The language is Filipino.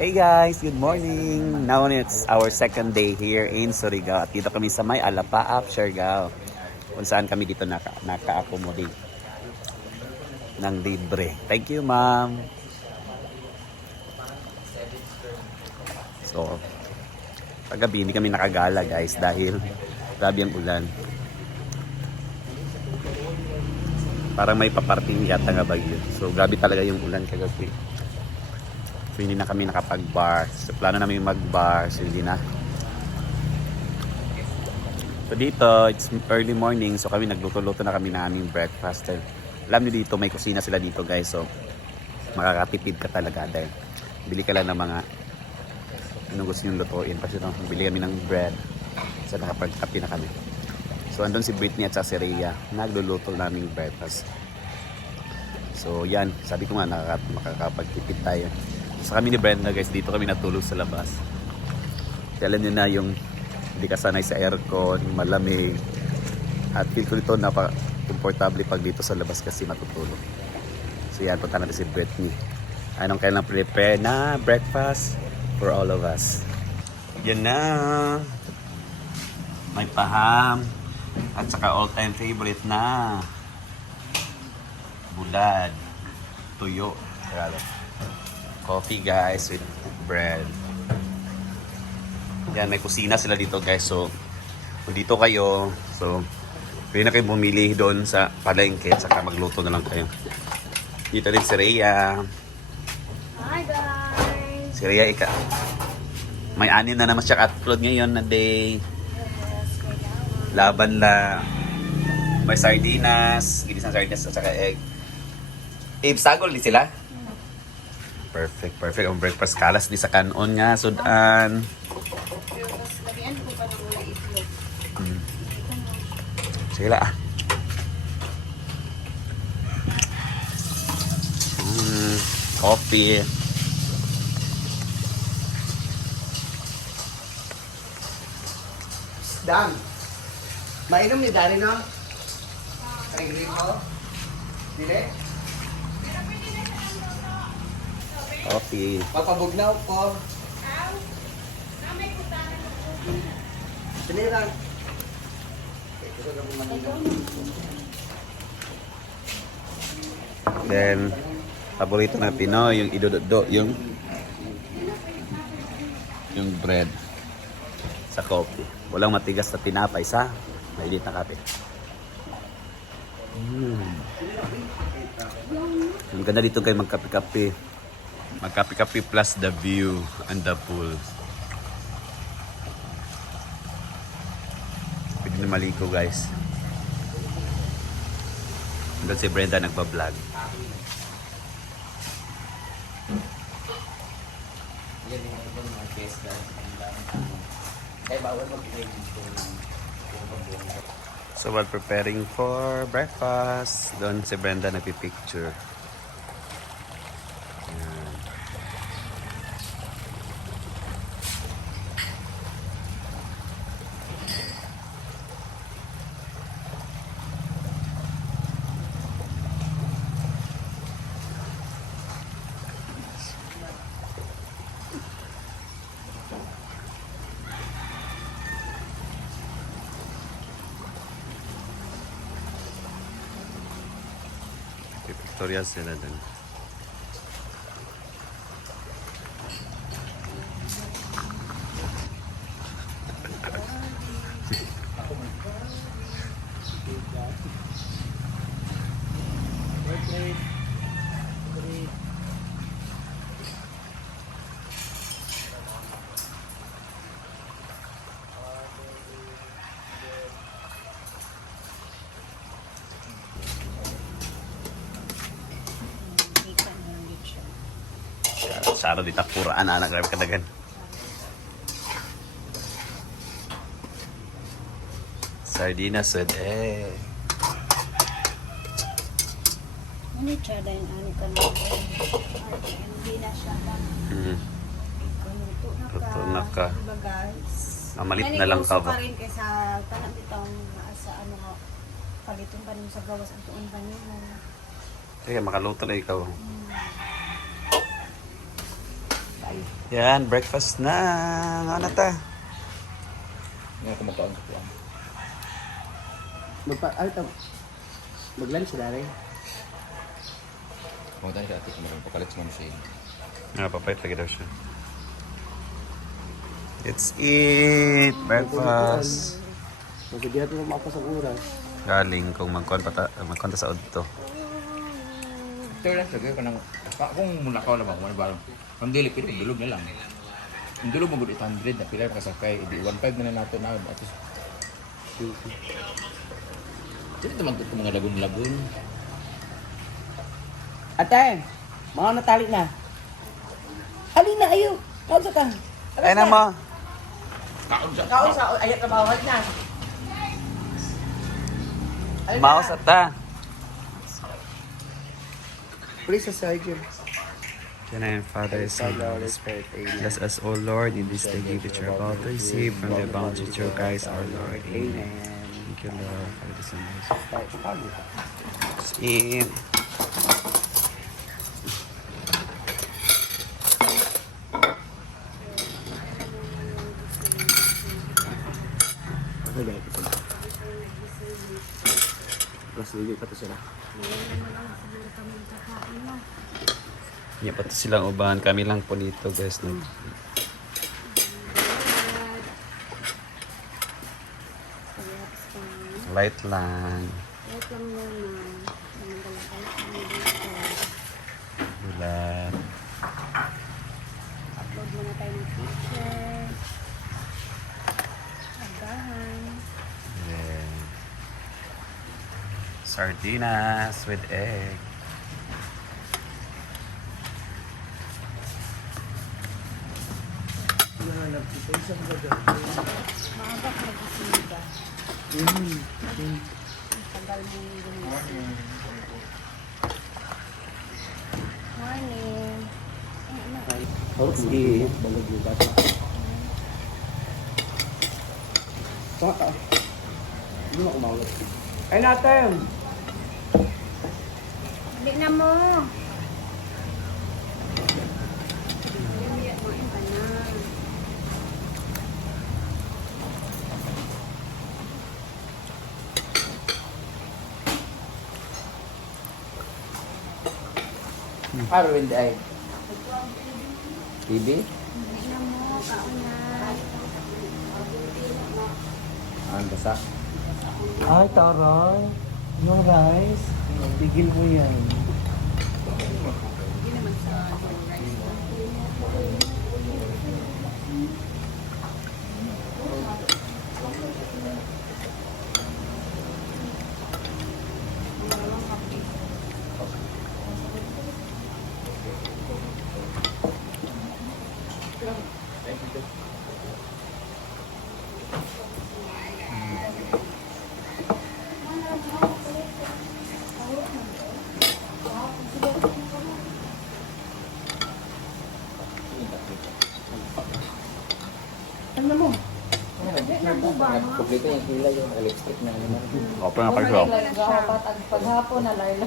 Hey guys, good morning! Now it's our second day here in Surigao at dito kami sa may Alapaap, Siargao kung saan kami dito naka-accommodate ng libre. Thank you ma'am! So, paggabi hindi kami nakagala guys dahil grabe ang ulan. Parang may paparting yata nga bagyo. So, grabe talaga yung ulan kagabi. So, hindi na kami nakapag-bar. So, plano namin mag-bar. So, hindi na. So, dito, it's early morning. So, kami nagluto-luto na kami na aming breakfast. Alam niyo dito, may kusina sila dito guys. So, makakatipid ka talaga dahil bili ka lang ng mga anong gusto nyo lutuin. Kasi bili kami ng bread. So, nakapag-kape na kami. So, andun si Britney at si Rhea. Nagluluto naming breakfast. So, yan. Sabi ko nga, makakapagtipid tayo. So, kami ni Brenda guys, dito kami natulog sa labas. Kaya alam nyo na yung hindi ka sanay sa aircon, malamig. At feel ko dito napaka-komportable pag dito sa labas kasi matutulog. So, yan. Punta natin si Britney. Anong kailangan prepare na breakfast for all of us. Yan na. May paham. At saka all-time favorite na bulad, tuyo, coffee guys with bread. Yan, may kusina sila dito guys. So, kung dito kayo, so, pwede na kayo bumili doon sa palengke at saka magluto na lang kayo. Dito rin si Rhea. Hi guys! Si Rhea, may 6 na naman siya upload ngayon na day. Laban la. May sardinas, ginisang sardinas at saka egg. Sagol di sila? Perfect. Ang breakfast kalas di sa kanon nga, sudan. Pero mas labihan ko pa ng wala itlog. Sige la. Coffee. Dan, mainom ni Dani no? Ay, green ko? Dili? Coffee. Papabugnaw ko. Dili lang. Then, paborito na Pinoy, yung idodo, yung bread sa coffee. Walang matigas na tinapay sa mainit na kape. Ang ganda dito kayo magkape-kape. Magkape-kape plus the view and the pool. Pwede na maligo guys. Doon si Brenda nagpa-vlog. So while preparing for breakfast, doon si Brenda nagpipicture. Ayan. Pictorial sila dun. Saro di takpuraan anak grabe kadagan. Sardinas with egg. Ano siya dahil ano ka na? Hindi na siya lang. Luto na ka. Diba guys? Mamalit na lang ka ba? Rin kaysa tanang bitong sa ano nga paliton pa rin sa gawas ang tuon pa niyo. Kaya makaluto na ikaw. kayo. Yan, breakfast na. Ano ta? Ngayon ko magkaon ko po. Mag-lunch na rin. Kung tayo siya ati, kumaroon pa kalit mo siya. Papayat lagi daw siya. Let's eat breakfast. Magigyan natin mga sa oras. Galing kung magkonta sa auto. Ito lang, sige ko nang... Kung muna ka wala ba, kung ano ang dili, pero dulog na lang. Ang dulog mo 800 na pila kasakay. Di 1.5 na nato na. At least... Sino ito magkot mga lagun-lagun? Ate, mga natali na. Halina, ayo. Kaon sa ka. Ay na mo. Kaon sa ayat na bawal na. Mouse at ta. Please sa surgeon. Can I, Father, Son, and Holy Spirit, bless us, O Lord, in this day which we are about to receive from the bounty of your Christ, our Lord. Amen. Thank you, Lord, for the Son. Let's eat. Mas lili pa to sila. Yan pa to silang uban. Kami lang po dito, guys. Light lang. Wait lang muna. Bulat. Upload muna tayo ng picture. Agahan. Yeah. Sardinas with egg. Maaga ka magising ka. Tagal mo yung gumising. Morning. Let's eat. Balag yung bata. Tama ka. Hindi mo kumawag. Ay natin! Hindi na mo. Para hindi ay. TV? Hindi na mo. Kaon na. Ang basa. Ay, taray. No rice. Tigil mo yan. Hindi naman sa rice. Ano mo? Kompleto yung kilay yung electric na naman. Open na kayo. Paghapon na laylay.